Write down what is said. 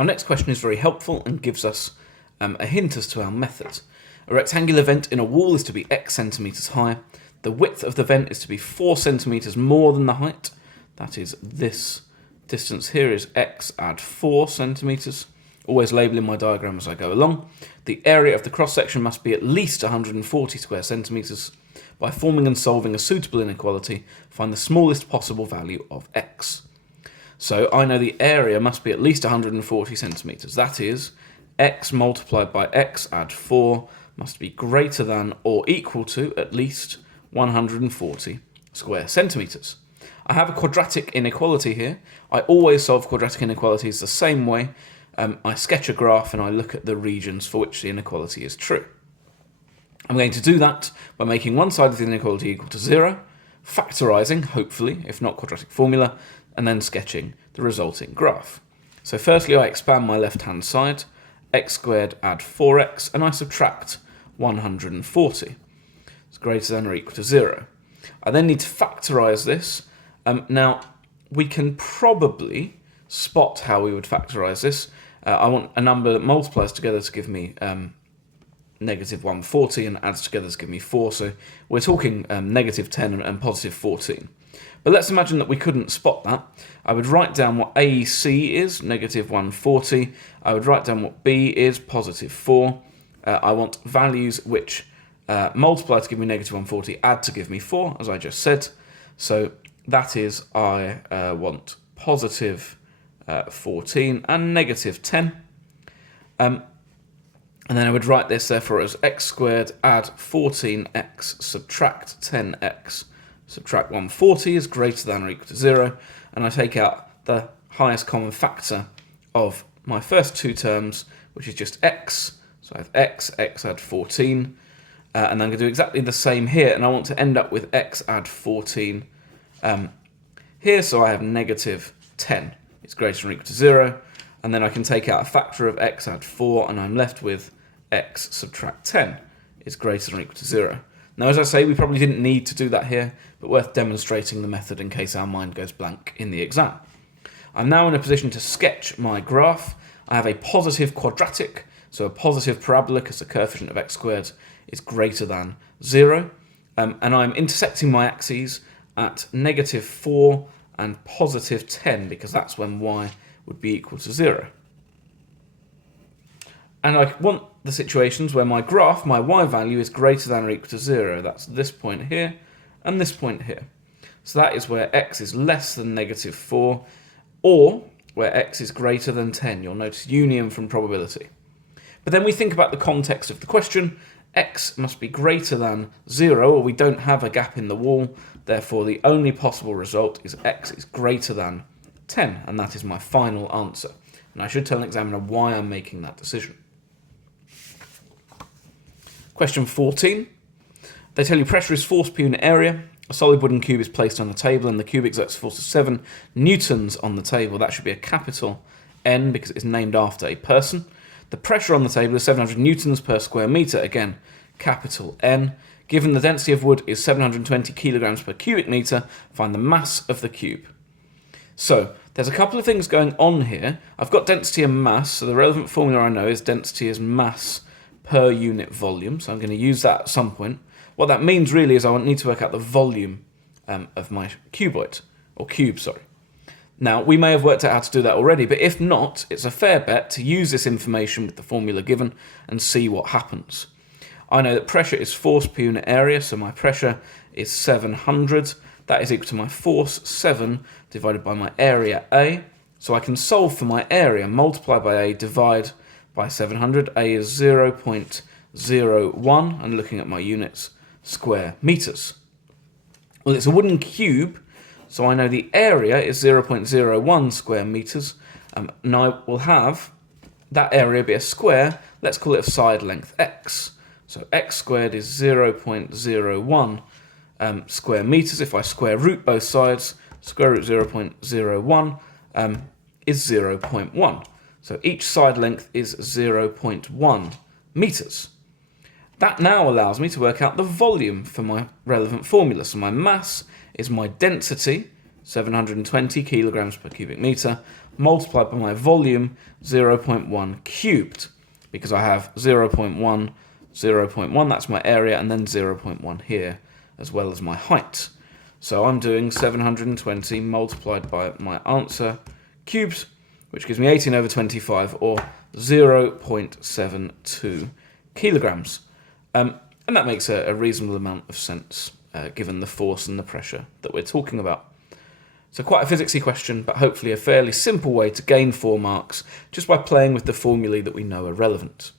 Our next question is very helpful and gives us a hint as to our method. A rectangular vent in a wall is to be x centimetres high. The width of the vent is to be 4 centimetres more than the height. That is, this distance here is x add 4 centimetres. Always labelling my diagram as I go along. The area of the cross-section must be at least 140 square centimetres. By forming and solving a suitable inequality, find the smallest possible value of x. So I know the area must be at least 140 centimetres. That is, x multiplied by x add 4 must be greater than or equal to at least 140 square centimetres. I have a quadratic inequality here. I always solve quadratic inequalities the same way. I sketch a graph and I look at the regions for which the inequality is true. I'm going to do that by making one side of the inequality equal to 0, factorising, hopefully, if not quadratic formula, and then sketching the resulting graph. So firstly, I expand my left-hand side, x squared add 4x, and I subtract 140. It's greater than or equal to 0. I then need to factorise this. Now, we can probably spot how we would factorise this. I want a number that multiplies together to give me negative 140 and adds together to give me 4. So we're talking negative 10 and positive 14. But let's imagine that we couldn't spot that. I would write down what AC is, negative 140. I would write down what B is, positive 4. I want values which multiply to give me negative 140, add to give me 4, as I just said. So that is, I want positive 14 and negative 10. And then I would write this therefore as x squared add 14x subtract 10x subtract 140 is greater than or equal to 0. And I take out the highest common factor of my first two terms, which is just x. So I have x add 14. And I'm going to do exactly the same here. And I want to end up with x add 14 here. So I have negative 10. It's greater than or equal to 0. And then I can take out a factor of x add 4, and I'm left with x subtract 10 is greater than or equal to 0. Now, as I say, we probably didn't need to do that here, but worth demonstrating the method in case our mind goes blank in the exam. I'm now in a position to sketch my graph. I have a positive quadratic, so a positive parabola because the coefficient of x squared is greater than 0. And I'm intersecting my axes at negative 4 and positive 10 because that's when y would be equal to 0. And I want the situations where my graph, my y value, is greater than or equal to 0. That's this point here and this point here. So that is where x is less than negative 4 or where x is greater than 10. You'll notice union from probability. But then we think about the context of the question. X must be greater than 0, or we don't have a gap in the wall. Therefore, the only possible result is x is greater than 10, and that is my final answer. And I should tell an examiner why I'm making that decision. Question 14. They tell you pressure is force per unit area. A solid wooden cube is placed on the table and the cube exerts a force of 7 newtons on the table. That should be a capital N because it is named after a person. The pressure on the table is 700 newtons per square metre. Again, capital N. Given the density of wood is 720 kilograms per cubic metre, find the mass of the cube. So, there's a couple of things going on here. I've got density and mass, so the relevant formula I know is density is mass per unit volume, so I'm going to use that at some point. What that means really is I need to work out the volume of my cuboid, or cube, sorry. Now, we may have worked out how to do that already, but if not, it's a fair bet to use this information with the formula given and see what happens. I know that pressure is force per unit area, so my pressure is 700. That is equal to my force, 7, divided by my area, A. So I can solve for my area, multiply by A, divide by 700. A is 0.01, and looking at my units, square metres. Well, it's a wooden cube, so I know the area is 0.01 square metres, and I will have that area be a square. Let's call it a side length x. So x squared is 0.01 square metres. If I square root both sides, square root 0.01 is 0.1. So each side length is 0.1 metres. That now allows me to work out the volume for my relevant formula. So my mass is my density, 720 kilograms per cubic meter, multiplied by my volume, 0.1 cubed, because I have 0.1, 0.1, that's my area, and then 0.1 here, as well as my height. So I'm doing 720 multiplied by my answer cubed, which gives me 18 over 25, or 0.72 kilograms. And that makes a reasonable amount of sense, given the force and the pressure that we're talking about. So quite a physicsy question, but hopefully a fairly simple way to gain 4 marks just by playing with the formulae that we know are relevant.